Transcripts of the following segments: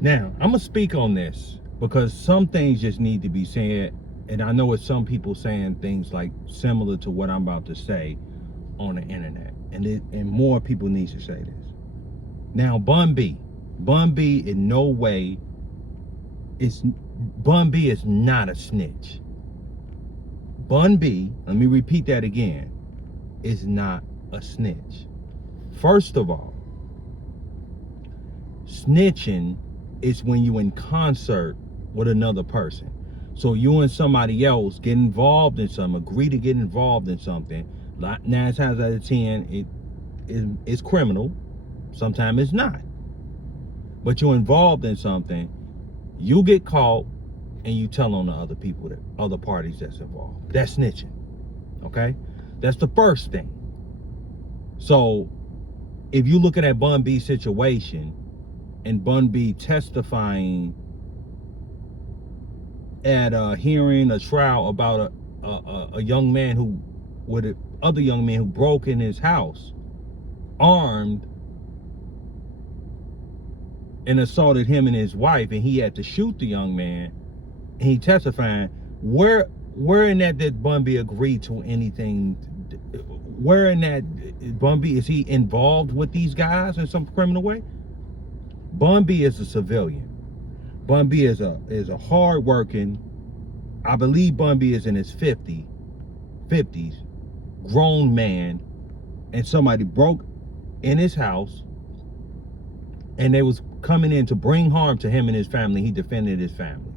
Now, I'm going to speak on this because some things just need to be said. And I know it's some people saying things like similar to what I'm about to say on the internet. And more people need to say this. Now, Bun B in no way Bun B is not a snitch. Bun B, let me repeat that again, is not a snitch. First of all, snitching is when you in concert with another person. So you and somebody else get involved in something, agree to get involved in something. 9 times out of 10, it's criminal. Sometimes it's not. But you're involved in something, you get caught, and you tell on the other people, that other parties that's involved. That's snitching. Okay? That's the first thing. So if you looking at Bun B's situation and Bun B testifying at a hearing, a trial about a young man who, with other young men who broke in his house, armed, and assaulted him and his wife, and he had to shoot the young man, and he testifying, where in that did Bun B agree to anything? Where in that Bun B, is he involved with these guys in some criminal way? Bun B is a civilian. Bun B is a hard-working, I believe Bun B is in his 50s, grown man, and somebody broke in his house, and they was coming in to bring harm to him and his family. He defended his family.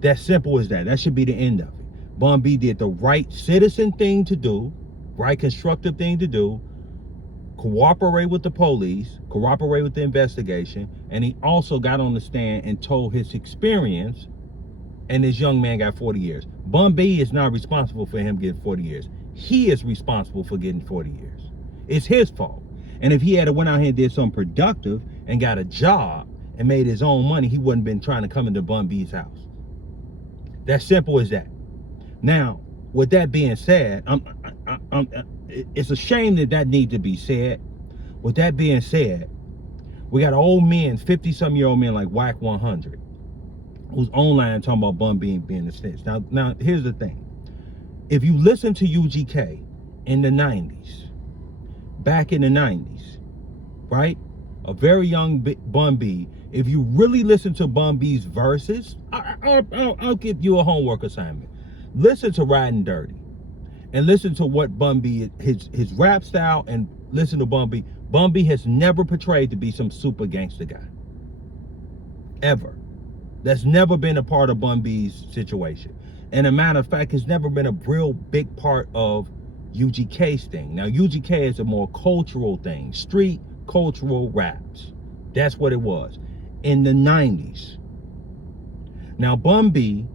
That's simple as that. That should be the end of it. Bun B did the right citizen thing to do, right constructive thing to do, cooperate with the police, cooperate with the investigation, and he also got on the stand and told his experience, and this young man got 40 years. Bun B is not responsible for him getting 40 years. He is responsible for getting 40 years. It's his fault. And if he had went out here and did something productive and got a job and made his own money, he wouldn't been trying to come into Bun B's house. That's simple as that. Now, with that being said, it's a shame that needs to be said. With that being said, we got old men, 50-some-year-old men like Whack 100, who's online talking about Bun B being a snitch. Now, here's the thing. If you listen to UGK in the 90s, back in the 90s, right? A very young Bun B, if you really listen to Bun B's verses, I'll give you a homework assignment. Listen to Riding Dirty and listen to what Bun B, his rap style, and listen to Bun B. Bun B has never portrayed to be some super gangster guy. Ever. That's never been a part of Bun B's situation. And a matter of fact, it's never been a real big part of UGK's thing. Now, UGK is a more cultural thing. Street cultural raps. That's what it was in the 90s. Now, Bun B,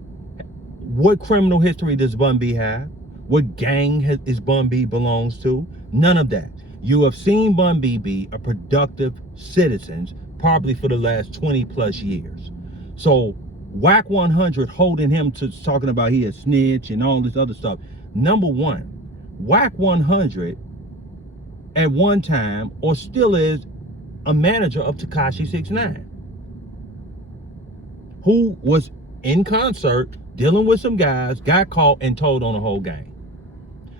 what criminal history does Bun B have? What gang is Bun B belongs to? None of that. You have seen Bun B be a productive citizen probably for the last 20 plus years. So Whack 100 holding him to talking about he a snitch and all this other stuff. Number one, Whack 100 at one time, or still is, a manager of Tekashi 6ix9ine, who was in concert dealing with some guys, got caught and told on the whole gang.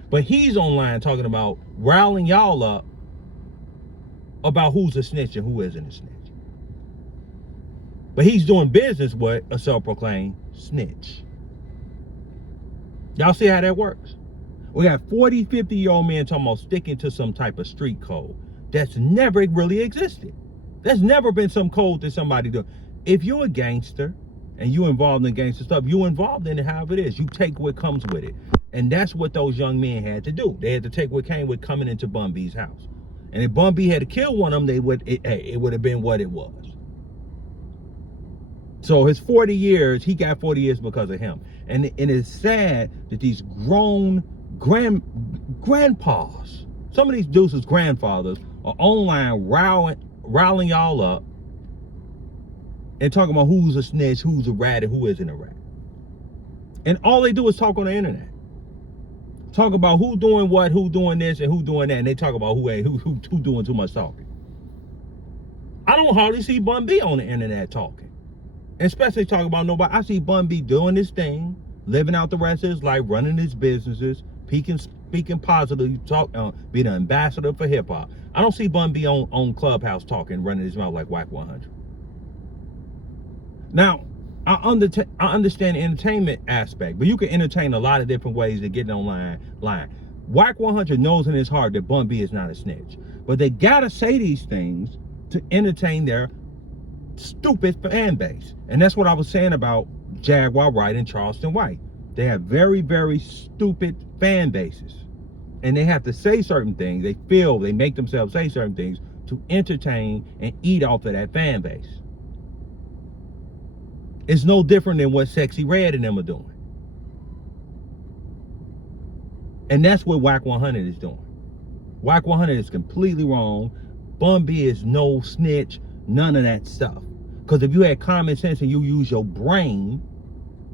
But he's online talking about riling y'all up about who's a snitch and who isn't a snitch. But he's doing business with a self-proclaimed snitch. Y'all see how that works? We got 40, 50-year-old men talking about sticking to some type of street code that's never really existed. There's never been some code that somebody do. If you're a gangster and you involved in gangster stuff, you involved in it however it is. You take what comes with it. And that's what those young men had to do. They had to take what came with coming into Bun B's house. And if Bun B had to kill one of them, it would have been what it was. So his 40 years, he got 40 years because of him. And it's sad that these grown grandpas, some of these dudes' grandfathers, are online riling y'all up and talking about who's a snitch, who's a rat, and who isn't a rat. And all they do is talk on the internet. Talk about who doing what, who doing this, and who doing that, and they talk about who doing too much talking. I don't hardly see Bun B on the internet talking. Especially talking about nobody. I see Bun B doing his thing, living out the rest of his life, running his businesses, speaking positively, being an ambassador for hip hop. I don't see Bun B on Clubhouse talking, running his mouth like Whack 100. Now, I understand the entertainment aspect, but you can entertain a lot of different ways to get online. Whack 100 knows in his heart that Bun B is not a snitch, but they gotta say these things to entertain their stupid fan base. And that's what I was saying about Jaguar Wright and Charleston White. They have very, very stupid fan bases, and they have to say certain things. They make themselves say certain things to entertain and eat off of that fan base. It's no different than what Sexy Red and them are doing. And that's what Whack 100 is doing. Whack 100 is completely wrong. Bun B is no snitch, none of that stuff. Because if you had common sense and you use your brain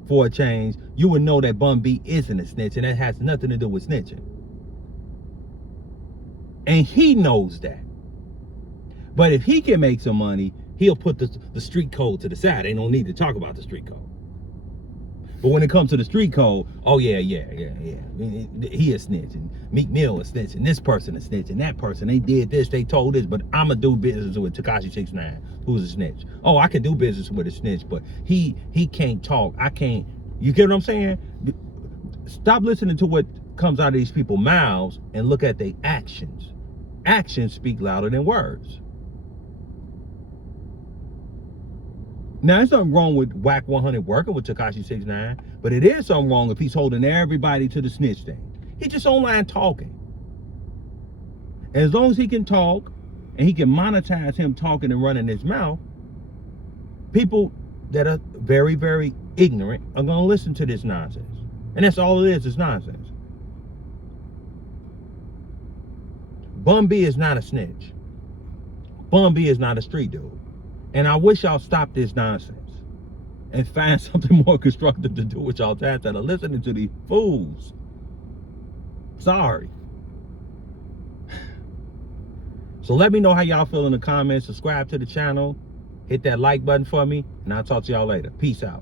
for a change, you would know that Bun B isn't a snitch, and that has nothing to do with snitching. And he knows that. But if he can make some money, he'll put the street code to the side. They don't need to talk about the street code. But when it comes to the street code, oh yeah. He is snitching. Meek Mill is snitching. This person is snitching. That person, they did this, they told this, but I'ma do business with Tekashi 6ix9ine, who's a snitch. Oh, I can do business with a snitch, but he can't talk. I can't. You get what I'm saying? Stop listening to what comes out of these people's mouths and look at their actions. Actions speak louder than words. Now, there's nothing wrong with Whack 100 working with Tekashi 6ix9ine, but it is something wrong if he's holding everybody to the snitch thing. He's just online talking. And as long as he can talk, and he can monetize him talking and running his mouth, people that are very, very ignorant are going to listen to this nonsense. And that's all it is nonsense. Bun B is not a snitch. Bun B is not a street dude. And I wish y'all stop this nonsense and find something more constructive to do with y'all time that are listening to these fools. Sorry. So let me know how y'all feel in the comments. Subscribe to the channel. Hit that like button for me. And I'll talk to y'all later. Peace out.